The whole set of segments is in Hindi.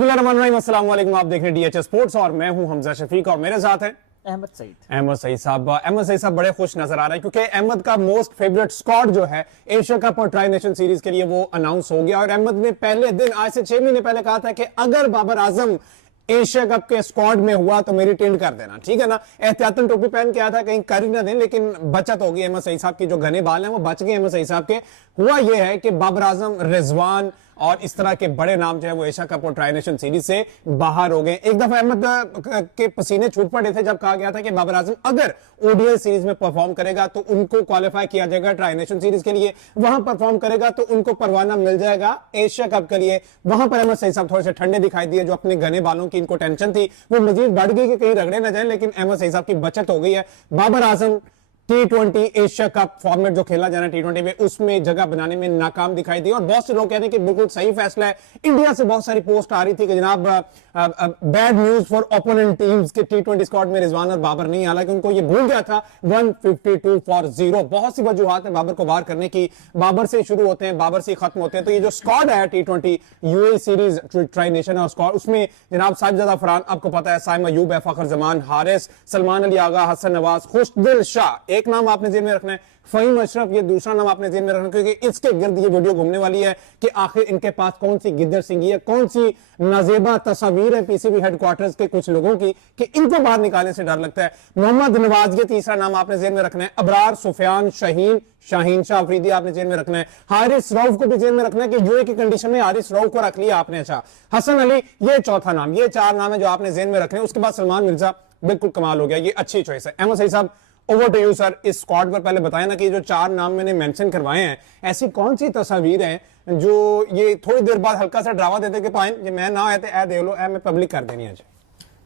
बिस्मिल्लाहिर्रहमानिर्रहीम, अस्सलाम वालेकुम। आप देख रहे हैं डीएचएस स्पोर्ट्स और मैं हूं हमजा शफीक और मेरे साथ हैं अहमद सईद साहब बड़े खुश नजर आ रहे हैं क्योंकि अहमद का मोस्ट फेवरेट स्क्वाड जो है एशिया कप और ट्राई नेशन सीरीज के लिए वो अनाउंस हो गया। और अहमद ने पहले दिन आज से 6 महीने पहले कहा था कि अगर बाबर आजम एशिया कप के स्क्वाड में हुआ तो मेरी टेंड कर देना, ठीक है ना। एहतियातन टोपी पहन के आया था, कहीं कर ही ना दें, लेकिन बचत होगी अहमद सईद साहब की। जो घने बाल हैं वो बच गए अहमद सईद साहब के। हुआ यह है कि बाबर आजम, रिजवान और इस तरह के बड़े नाम जो है वो एशिया कप और ट्राई नेशन सीरीज से बाहर हो गए। एक दफा अहमद के पसीने छूट पड़े थे जब कहा गया था कि बाबर आजम अगर ओडीआई सीरीज में परफॉर्म करेगा तो उनको क्वालिफाई किया जाएगा ट्राई नेशन सीरीज के लिए, वहां परफॉर्म करेगा तो उनको परवाना मिल जाएगा एशिया कप के लिए। वहां पर अहमद सईद साहब थोड़े से ठंडे दिखाई दिए। जो अपने घने बालों की इनको टेंशन थी वो मजीद बढ़ गई कि कहीं रगड़े ना जाए, लेकिन अहमद सईद साहब की बचत हो गई है। Babar Azam T20 Asia cup format जो खेला जाना T20 में, उसमें जगह बनाने में नाकाम दिखाई दी। और बहुत से लोग कह रहे हैं कि बिल्कुल सही फैसला है। इंडिया से बहुत सारी पोस्ट आ रही थी कि जनाब bad news for opponent teams के T20 स्क्वाड में रिजवान और बाबर नहीं, हालांकि उनको ये भूल गया था 152 फॉर 0। बहुत सी वजूहात है बाबर को बाहर करने की। बाबर से शुरू होते हैं, बाबर से खत्म होते हैं। तो ये जो स्क्वाड है T20 UAE series tri nation और स्क्वाड, उसमें जनाब साजिदा फरहान, आपको पता है, साइम अयूब है, फखर जमान, हारिस, सलमान अली आगा, हसन नवाज, खुशदिल शाह, एक नाम आपने जेब में रखना है, फहीम अशरफ, ये दूसरा नाम आपने जेब में रखना, क्योंकि इसके गिर्द ये वीडियो घूमने वाली है कि आखिर इनके पास कौन सी गिद्दर सिंगी है, कौन सी नाजेबा तस्वीर है पीसीबी हेडक्वार्टर्स के कुछ लोगों की कि इनको बाहर निकालने से डर लगता है। मोहम्मद नवाज, ये तीसरा नाम आपने जेब में रखना है। अबरार, सुफियान, शाहीन शाह अफरीदी आपने जेब में रखना है। हारिस रऊफ को भी जेब में रखना है कि यूए की कंडीशन में हारिस रऊफ को रख लिया आपने। अच्छा, हसन अली, ये चौथा नाम। ये चार नाम है जो आपने जेब में रखने हैं। उसके बाद सलमान मिर्जा, बिल्कुल कमाल हो गया, ये अच्छी चॉइस है। अहमद सईद साहब, ओवर टू यू सर। इस स्क्वाड पर पहले बताया ना कि जो चार नाम मैंने मेंशन करवाए हैं, ऐसी कौन सी तस्वीर हैं जो ये थोड़ी देर बाद हल्का सा ड्रावा देते कि पाइन ये मैं ना आए थे, ए देख लो, ए मैं पब्लिक कर देनी है।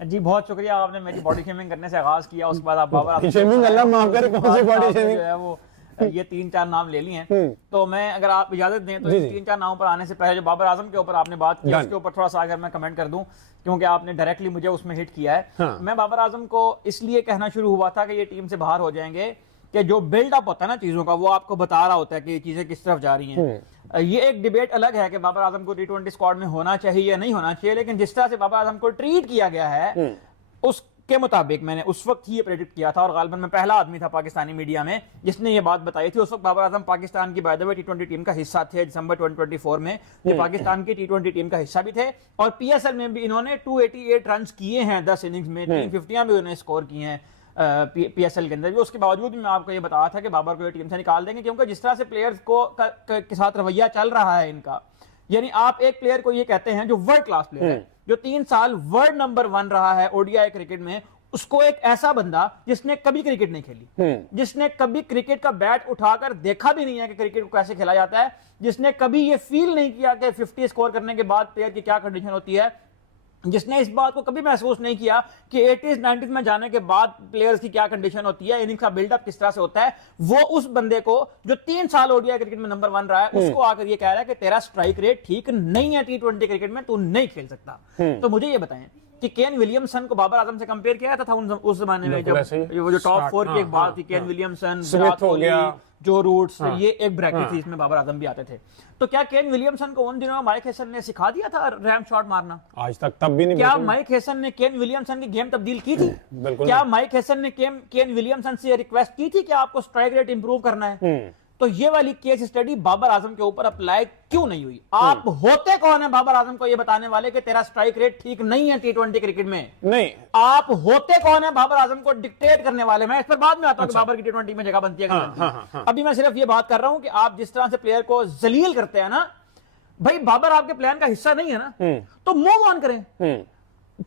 जी बहुत शुक्रिया, आपने मेरी बॉडी शेमिंग करने से आगाज किया, उसके बाद आप बाबर शेमिंग, अल्लाह माफ करे, कौन सी बॉडी शेमिंग है वो ये 3-4 नाम ले लिए हैं। तो मैं, अगर आप इजाजत दें तो 3-4 नामों पर आने से पहले जो बाबर आजम के ऊपर आपने बात की उसके ऊपर थोड़ा सा अगर मैं कमेंट कर दूं, क्योंकि आपने डायरेक्टली मुझे उसमें हिट किया है। हाँ। मैं बाबर आजम को इसलिए कहना शुरू हुआ था कि ये टीम से बाहर हो जाएंगे कि जो बिल्डअप होता है ना चीजों का, वो आपको बता रहा होता है कि ये चीजें किस तरफ जा रही हैं। ये एक डिबेट अलग है कि बाबर आजम को T20 स्क्वाड में होना चाहिए या नहीं होना चाहिए, लेकिन जिस तरह से बाबर आजम को ट्रीट किया गया है उसके मुताबिक मैंने उस वक्त ही ये प्रेडिक्ट किया था, और गालिबन मैं पहला आदमी था पाकिस्तानी मीडिया में जिसने ये बात बताई थी। उस वक्त बाबर आजम पाकिस्तान की by the way T20 team का हिस्सा थे। दिसंबर 2024 में ये पाकिस्तान की T20 टीम का हिस्सा भी थे, और PSL में भी इन्होंने 288 रन किए हैं 10 इनिंग्स में, 350 भी उन्होंने स्कोर किए हैं PSL के अंदर भी। उसके बावजूद भी मैं आपको ये बता रहा था कि बाबर को ये टीम से निकाल देंगे, क्योंकि जिस तरह से प्लेयर्स को के साथ रवैया चल रहा है इनका, यानी आप एक प्लेयर को ये कहते हैं जो वर्ल्ड क्लास प्लेयर है, जो 3 साल वर्ल्ड नंबर 1 रहा है ओडीआई क्रिकेट में, उसको एक ऐसा बंदा जिसने कभी क्रिकेट नहीं खेली, जिसने कभी क्रिकेट का बैट उठाकर देखा भी नहीं है कि क्रिकेट को कैसे खेला जाता है, जिसने कभी ये फील नहीं किया कि 50 स्कोर करने के बाद प्लेयर की क्या कंडीशन होती है, जिसने इस बात को कभी महसूस नहीं किया कि 80s 90s में जाने के बाद प्लेयर्स की क्या कंडीशन होती है, इनिंग्स का बिल्डअप किस तरह से होता है, वो उस बंदे को जो 3 साल ओडीआई क्रिकेट में नंबर 1 रहा है, उसको आकर ये कह रहा है कि तेरा स्ट्राइक रेट ठीक नहीं है, T20 क्रिकेट में तू नहीं खेल सकता। तो मुझे ये बताएं कि केन विलियमसन को बाबर आजम से कंपेयर किया था उस जमाने में, जब वो जो टॉप 4 की एक बात थी, केन विलियमसन, विराट कोहली, जो रूट्स, ये एक ब्रैकेट थी, इसमें बाबर आजम भी आते थे। तो क्या केन विलियमसन को उन दिनों में माइक हेसन ने सिखा दिया था रैम शॉट मारना? आज तक तब भी नहीं। क्या माइक हेसन ने केन विलियमसन की गेम तब्दील की थी? क्या माइक हेसन ने केन विलियमसन से रिक्वेस्ट की थी कि आपको स्ट्राइक रेट इंप्रूव करना है? तो ये वाली केस स्टडी बाबर आजम के ऊपर अप्लाई क्यों नहीं हुई? आप होते कौन है बाबर आजम को ये बताने वाले कि तेरा स्ट्राइक रेट ठीक नहीं है T20 क्रिकेट में? नहीं, आप होते कौन है बाबर आजम को डिक्टेट करने वाले? मैं इस पर बाद में आता हूं कि बाबर की T20 में जगह बनती है। हाँ। अभी मैं सिर्फ ये बात कर रहा हूं कि आप जिस तरह से प्लेयर को जलील करते हैं ना, भाई बाबर आपके प्लान का हिस्सा नहीं है ना, तो मूव ऑन करें,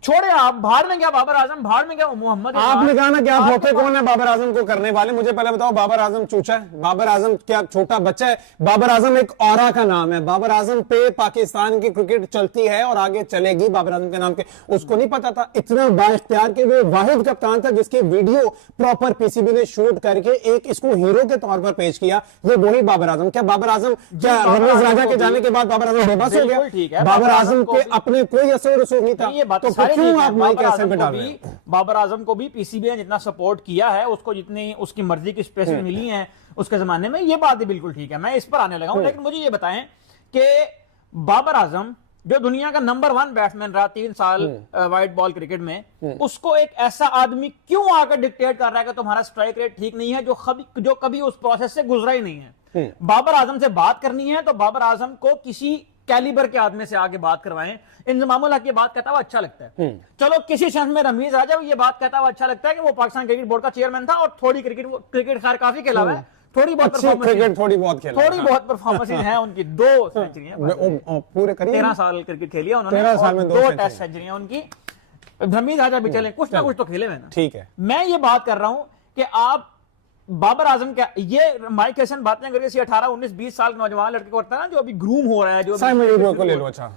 छोड़े। आप भाड़ में गया बाबर आजम, भाड़ में गया मोहम्मद। आपने कहा ना कि आप होते कौन है बाबर आजम को करने वाले? मुझे पहले बताओ, बाबर आजम चूचा है? बाबर आजम क्या छोटा बच्चा है? बाबर आजम एक औरा का नाम है। बाबर आजम पे पाकिस्तान की क्रिकेट चलती है और आगे चलेगी बाबर आजम के नाम के। उसको नहीं पता था, इतना बाइख्तियार के वो वाहिद कप्तान था जिसकी वीडियो प्रॉपर पीसीबी ने शूट करके एक इसको हीरो के तौर पर पेश किया। ये वही बाबर आजम। क्या बाबर आजम, क्या रमीज राजा के जाने के बाद बाबर आजम बेबस हो गया? बाबर आजम के अपने कोई असर रसूख नहीं था, बाबर आजम को भी पीसीबी ने जितना सपोर्ट किया है, उसको जितनी उसकी मर्जी की स्पेस मिली है उसके जमाने में, ये बात बिल्कुल ठीक है, मैं इस पर आने लगा हूं। लेकिन मुझे ये बताएं कि बाबर आजम जो दुनिया का नंबर 1 बैट्समैन रहा 3 साल व्हाइट बॉल क्रिकेट में, उसको एक ऐसा आदमी क्यों आकर डिक्टेट कर रहा है कि तुम्हारा स्ट्राइक रेट ठीक नहीं है, जो कभी उस प्रोसेस से गुजरा ही नहीं है। बाबर आजम से बात करनी है तो बाबर आजम को किसी कैलिबर के आदमी से आगे बात करवाएं। इंजमामुल हक ये बात कहता हुआ अच्छा लगता है, चलो किसी शख्स में रमीज आ जाए ये बात कहता हुआ अच्छा लगता है कि वो पाकिस्तान क्रिकेट बोर्ड का चेयरमैन था और थोड़ी क्रिकेट खैर काफी के अलावा थोड़ी बहुत परफॉर्मेंस है उनकी। 2 सेंचुरियां पूरे 13 साल क्रिकेट खेली है उन्होंने, 13 साल में 2 टेस्ट सेंचुरियां उनकी। रमीज आजा भी चले, कुछ ना कुछ तो खेले हुए ना। ठीक है, मैं ये बात कर रहा हूं कि आप बाबर आजम क्या, ये माइक हैसन बातें करके 18, 19, 20 साल के नौजवान लड़के को करता है ना, जो अभी ग्रूम हो रहा है, जो को ले लो। अच्छा,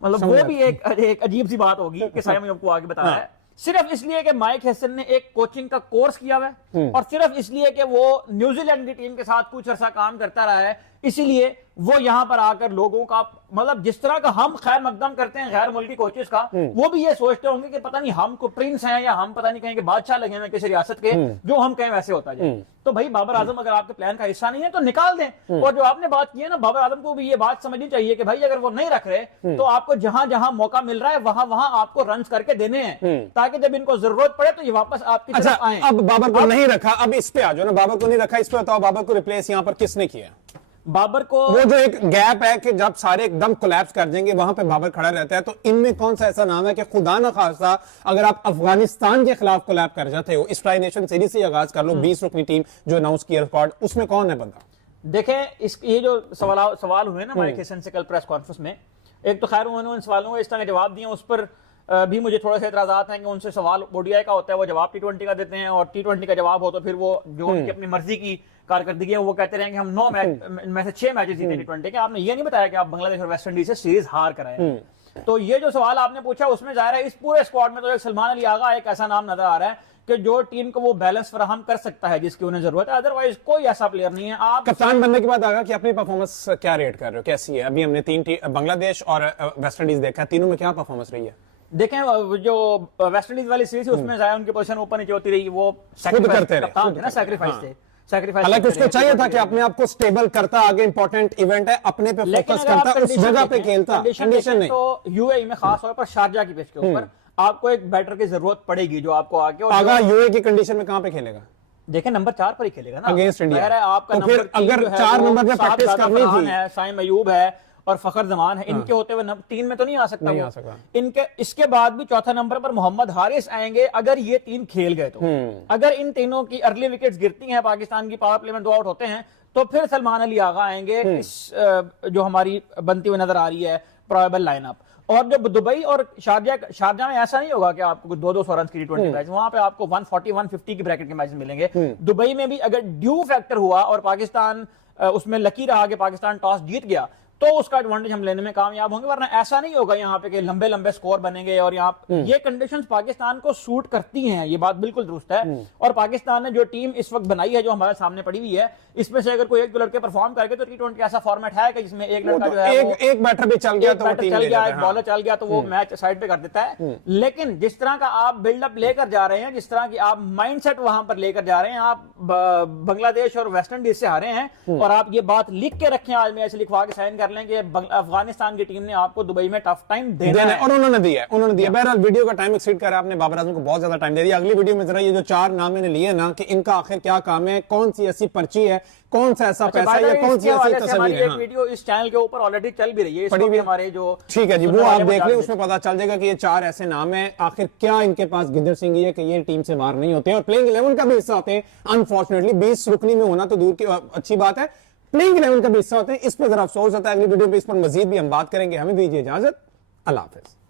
मतलब वो भी एक अजीब सी बात होगी कि साइम अयूब को आगे बता रहा है सिर्फ इसलिए कि माइक हैसन ने एक कोचिंग का कोर्स किया हुआ है और सिर्फ इसलिए कि वो न्यूजीलैंड की टीम के साथ कुछ अर्सा काम करता रहा है, इसीलिए वो यहां पर आकर लोगों का, मतलब जिस तरह का हम खैर मकदम करते हैं गैर मुल्की कोचेस का, वो भी ये सोचते होंगे कि पता नहीं हम को प्रिंस हैं या हम पता नहीं कहेंगे बादशाह लगे हैं किसी रियासत के, जो हम कहें वैसे होता जाए। तो भाई बाबर आजम अगर आपके प्लान का हिस्सा नहीं है तो निकाल दें। और जो आपने बात की है ना, बाबर आजम को भी ये बात समझनी चाहिए कि भाई अगर वो नहीं रख रहे तो आपको जहां जहां मौका मिल रहा है वहां वहां आपको रन करके देने हैं, ताकि जब इनको जरूरत पड़े तो ये वापस आपकी तरफ आए। अब बाबर को नहीं रखा, अब इस पे आ जाओ ना, बाबर को नहीं रखा, इस पे बताओ बाबर को रिप्लेस यहां पर किसने किया? बाबर को वो जो एक गैप है कि जब सारे एकदम कोलैप्स कर देंगे वहां पे बाबर खड़ा रहता है, तो इनमें कौन सा ऐसा नाम है कि खुदा ना खास्ता अगर आप अफगानिस्तान के खिलाफ कोलैप्स कर जाते हो, इस ट्राई नेशन सीरीज से आगाज कर लो, 20 रुकनी टीम जो अनाउंस किया स्क्वाड, उसमें कौन है बंदा? देखें, ये जो सवाल हुए ना माइक हैसन से कल प्रेस कॉन्फ्रेंस में, एक तो खैर उन्होंने उन सवालों को इस तरह के जवाब दिए, उस पर भी मुझे थोड़े से एतराजात हैं कि उनसे सवाल ओडीआई का होता है, वो जवाब T20 का देते हैं, और T20 का जवाब हो तो फिर वो जो उनकी अपनी मर्जी की कारकर्दगी है वो कहते रहेंगे हम 9 मैच में से 6 मैचेस जीते T20 के। आपने ये नहीं बताया कि आप बांग्लादेश और वेस्ट इंडीज से सीरीज हार कराए। तो ये जो सवाल आपने पूछा उसमें जाहिर है इस पूरे स्क्वाड में तो एक सलमान अली आगा एक ऐसा नाम नजर आ रहा है कि जो टीम को वो बैलेंस फराहम कर सकता है जिसकी उन्हें जरूरत है, अदरवाइज कोई ऐसा प्लेयर नहीं है। आप कप्तान बनने के बाद आगा कि अपनी परफॉर्मेंस क्या रेट कर रहे हो, कैसी है? अभी हमने 3 बांग्लादेश और वेस्ट इंडीज देखा, तीनों में क्या परफॉर्मेंस रही है? देखें, जो वेस्ट इंडीज वाली सीरीज है उसमें जाया उनकी पोजीशन ऊपर नीचे होती रही, वो खुद करते रहे, कप्तान थे ना, सैक्रिफाइस थे। हालांकि उसको चाहिए था कि अपने आप को स्टेबल करता, आगे इंपॉर्टेंट इवेंट है अपने पे फोकस करता, उस जगह पे खेलता। कंडीशन नहीं तो यूएई में खास तौर पर शारजा की पिच के ऊपर आपको एक बैटर की जरूरत पड़ेगी जो आपको आगे, आगा यूएई की कंडीशन में कहां पे खेलेगा? देखें नंबर 4 पर ही खेलेगा ना अगेंस्ट इंडिया। आपका तो फिर अगर 4 नंबर पे प्रैक्टिस करनी थी, साइम अयूब है और फखर जमान है, इनके होते हुए 3 में तो नहीं आ सकता, इनके इसके बाद भी चौथा नंबर पर मोहम्मद हारिस आएंगे अगर ये 3 खेल गए तो। अगर इन तीनों की अर्ली विकेट्स गिरती हैं, पाकिस्तान की पावर प्ले में 2 आउट होते हैं, तो फिर सलमान अली आगा आएंगे इस जो हमारी बनती हुई नजर आ रही है प्रोबेबल लाइनअप। और जब दुबई और शारजा में ऐसा नहीं होगा कि आपको 200 रन की T20 मैच, वहां पे आपको 140 150 की ब्रैकेट के मैच मिलेंगे। दुबई में भी अगर ड्यू फैक्टर हुआ और पाकिस्तान उसमें लकी रहा कि पाकिस्तान टॉस जीत गया तो उसका एडवांटेज हम लेने में कामयाब होंगे, वरना ऐसा नहीं होगा यहाँ पे कि लंबे लंबे स्कोर बनेंगे। और यहाँ ये कंडीशंस पाकिस्तान को सूट करती हैं, ये बात बिल्कुल दुरुस्त है। और पाकिस्तान ने जो टीम इस वक्त बनाई है जो हमारे सामने पड़ी हुई है, इसमें से अगर कोई एक दो लड़के परफॉर्म करके तो T20 ऐसा फॉर्मेट है कि जिसमें एक लड़का जो है एक बैटर भी चल गया तो एक बॉलर चल गया तो वो मैच साइड पे कर देता है। लेकिन जिस तरह का आप बिल्डअप लेकर जा रहे हैं, जिस तरह की आप माइंडसेट वहां पर लेकर जा रहे हैं, आप बांग्लादेश और वेस्ट इंडीज से हारे हैं और आप ये बात लिख के रखें, आज मैच लिखवा के साइन कर लें कि अफगानिस्तान की टीम ने आपको दुबई में टफ टाइम देना है, और उन्होंने दिया। बहरहाल वीडियो का टाइम एक्सीड कर आपने बाबर आजम को बहुत ज्यादा टाइम दे दिया। अगली वीडियो में जरा ये जो 4 नाम मैंने लिए ना कि इनका आखिर क्या काम है, कौन सी ऐसी पर्ची है, कौन सा ऐसा पैसा है, कौन सी ऐसी तस्वीर है। वीडियो इस चैनल के ऊपर ऑलरेडी चल भी रही है, पड़ी भी हमारे जो, ठीक है जी, वो आप देख लें, उसमें पता चल जाएगा कि ये 4 ऐसे नाम है, आखिर क्या इनके पास गिदर सिंह है कि ये टीम से बाहर नहीं होते और प्लेइंग 11 का भी हिस्सा होते हैं। अनफॉर्चुनेटली 20 रुकनी में होना तो दूर की अच्छी बात है, प्लेइंग 11 का भी हिस्सा होते हैं, इस पर जरा अफसोस होता है। अगली वीडियो में इस पर मजीद भी हम बात करेंगे। हमें दीजिए इजाजत, अल्लाह हाफिज।